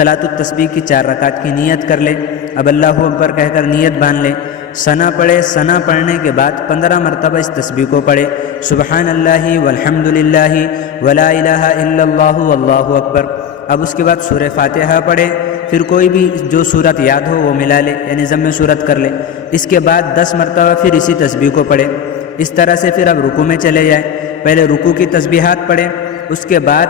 صلاۃ التسبیح کی 4 رکعت کی نیت کر لے. اب اللہ اکبر کہہ کر نیت باندھ لے. ثنا پڑھے. ثنا پڑھنے کے بعد 15 مرتبہ اس تسبیح کو پڑھے. سبحان اللہ والحمد للہ ولا الہ الا اللہ واللہ اکبر. اب اس کے بعد سورہ فاتحہ پڑھے. پھر کوئی بھی جو صورت یاد ہو وہ ملا لے، یعنی ضم صورت کر لے. اس کے بعد 10 مرتبہ پھر اسی تسبیح کو پڑھے. اس طرح سے پھر اب رکوع میں چلے جائے. پہلے رکوع کی تسبیحات پڑھے، اس کے بعد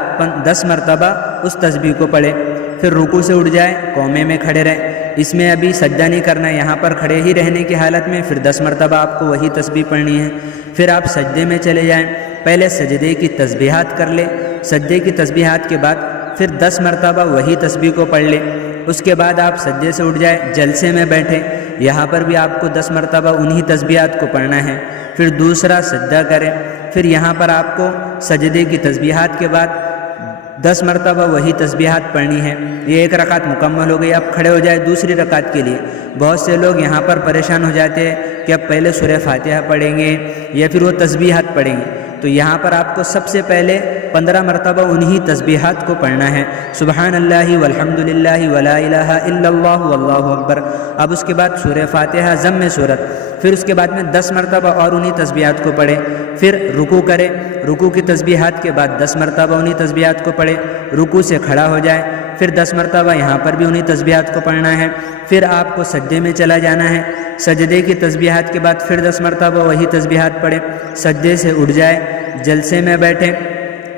10 مرتبہ اس تسبیح کو پڑھے. پھر رکوع سے اٹھ جائے، قومے میں کھڑے رہے. اس میں ابھی سجدہ نہیں کرنا ہے، یہاں پر کھڑے ہی رہنے کی حالت میں پھر 10 مرتبہ آپ کو وہی تسبیح پڑھنی ہے. پھر آپ سجدے میں چلے جائیں. پہلے سجدے کی تسبیحات کر لے. سجدے کی تسبیحات کے بعد پھر 10 مرتبہ وہی تسبیح کو پڑھ لے. اس کے بعد آپ سجدے سے اٹھ جائے، جلسے میں بیٹھے. یہاں پر بھی آپ کو 10 مرتبہ انہی تسبیحات کو پڑھنا ہے. پھر دوسرا سجدہ کریں. پھر یہاں پر آپ کو سجدے کی تسبیحات کے بعد 10 مرتبہ وہی تسبیحات پڑھنی ہے. یہ 1 رکعت مکمل ہو گئی. اب کھڑے ہو جائے دوسری رکعت کے لیے. بہت سے لوگ یہاں پر پریشان ہو جاتے ہیں کہ اب پہلے سورہ فاتحہ پڑھیں گے یا پھر وہ تسبیحات پڑھیں گے. تو یہاں پر آپ کو سب سے پہلے 15 مرتبہ انہی تسبیحات کو پڑھنا ہے. سبحان اللہ والحمد للہ ولا الہ الا اللہ واللہ اکبر. اب اس کے بعد سورہ فاتحہ ضم صورت. پھر اس کے بعد میں 10 مرتبہ اور انہی تسبیحات کو پڑھے. پھر رکوع کرے. رکوع کی تسبیحات کے بعد 10 مرتبہ انہی تسبیحات کو پڑھے. رکوع سے کھڑا ہو جائے. پھر 10 مرتبہ یہاں پر بھی انہی تسبیحات کو پڑھنا ہے. پھر آپ کو سجدے میں چلا جانا ہے. سجدے کی تسبیحات کے بعد پھر 10 مرتبہ وہی تسبیحات پڑھے. سجدے سے اٹھ جائے، جلسے میں بیٹھے.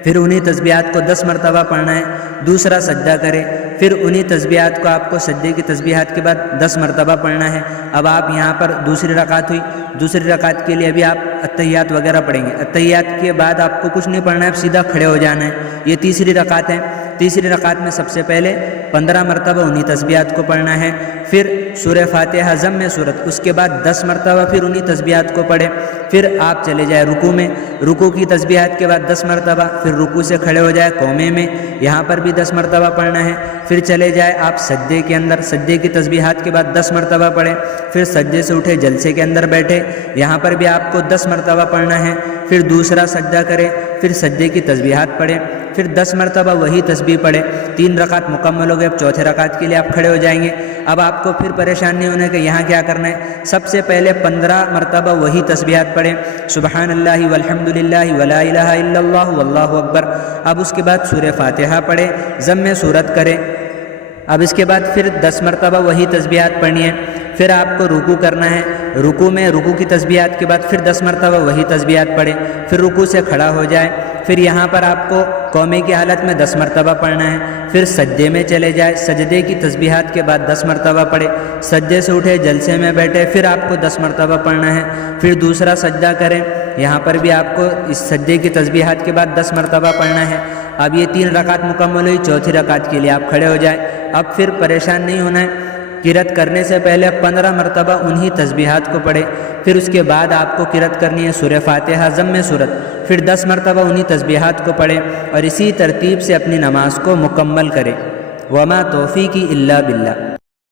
پھر انہی تسبیحات کو 10 مرتبہ پڑھنا ہے. دوسرا سجدہ کرے. پھر انہی تسبیحات کو آپ کو سجدے کی تسبیحات کے بعد 10 مرتبہ پڑھنا ہے. اب آپ یہاں پر دوسری رکعت ہوئی. دوسری رکعت کے لیے ابھی آپ اتحیات وغیرہ پڑھیں گے. اتحیات کے بعد آپ کو کچھ نہیں پڑھنا ہے، اب سیدھا کھڑے ہو جانا ہے. یہ تیسری رکعت ہے. تیسری رکعت میں سب سے پہلے 15 مرتبہ انہی تسبیحات کو پڑھنا ہے. پھر سورہ فاتحہ ضم صورت. اس کے بعد 10 مرتبہ پھر انہی تسبیحات کو پڑھے. پھر آپ چلے جائے رکوع میں. رکوع کی تسبیحات کے بعد 10 مرتبہ. پھر رکوع سے کھڑے ہو جائے قومے میں. یہاں پر بھی 10 مرتبہ پڑھنا ہے. پھر چلے جائے آپ سجدے کے اندر. سجدے کی تسبیحات کے بعد 10 مرتبہ پڑھے. پھر سجدے سے اٹھے، جلسے کے اندر بیٹھے. یہاں پر بھی آپ کو 10 مرتبہ پڑھنا ہے. پھر دوسرا سجدہ کرے. پھر سجدے کی تسبیحات پڑھے. پھر 10 مرتبہ وہی تسبیح پڑھے. 3 رکعت مکمل ہو گئے. اب چوتھے رکعت کے لیے آپ کھڑے ہو جائیں گے. اب آپ کو پھر پریشان نہیں ہونا کہ یہاں کیا کرنا ہے. سب سے پہلے 15 مرتبہ وہی تسبیحات پڑھیں. سبحان اللہ والحمد للہ ولا الہ الا اللہ واللہ اکبر. اب اس کے بعد سورہ فاتحہ پڑھے، ضم صورت کرے. اب اس کے بعد پھر 10 مرتبہ وہی تسبیحات پڑھنی ہے. پھر آپ کو رکوع کرنا ہے. رکوع میں رکوع کی تسبیحات کے بعد پھر 10 مرتبہ وہی تسبیحات پڑھے. پھر رکوع سے کھڑا ہو جائے. پھر یہاں پر آپ کو قومے کی حالت میں 10 مرتبہ پڑھنا ہے. پھر سجدے میں چلے جائے. سجدے کی تسبیحات کے بعد 10 مرتبہ پڑھے. سجدے سے اٹھے، جلسے میں بیٹھے. پھر آپ کو 10 مرتبہ پڑھنا ہے. پھر دوسرا سجدہ کریں. یہاں پر بھی آپ کو اس سجدے کی تسبیحات کے بعد 10 مرتبہ پڑھنا ہے. اب یہ 3 رکعت مکمل ہوئی. چوتھی رکعت کے لیے آپ کھڑے ہو جائیں. اب پھر پریشان نہیں ہونا ہے. قرأت کرنے سے پہلے 15 مرتبہ انہی تسبیحات کو پڑھے. پھر اس کے بعد آپ کو قرأت کرنی ہے سورہ فاتحہ ضم صورت. پھر 10 مرتبہ انہی تسبیحات کو پڑھے اور اسی ترتیب سے اپنی نماز کو مکمل کرے. وما توفیقی الا باللہ.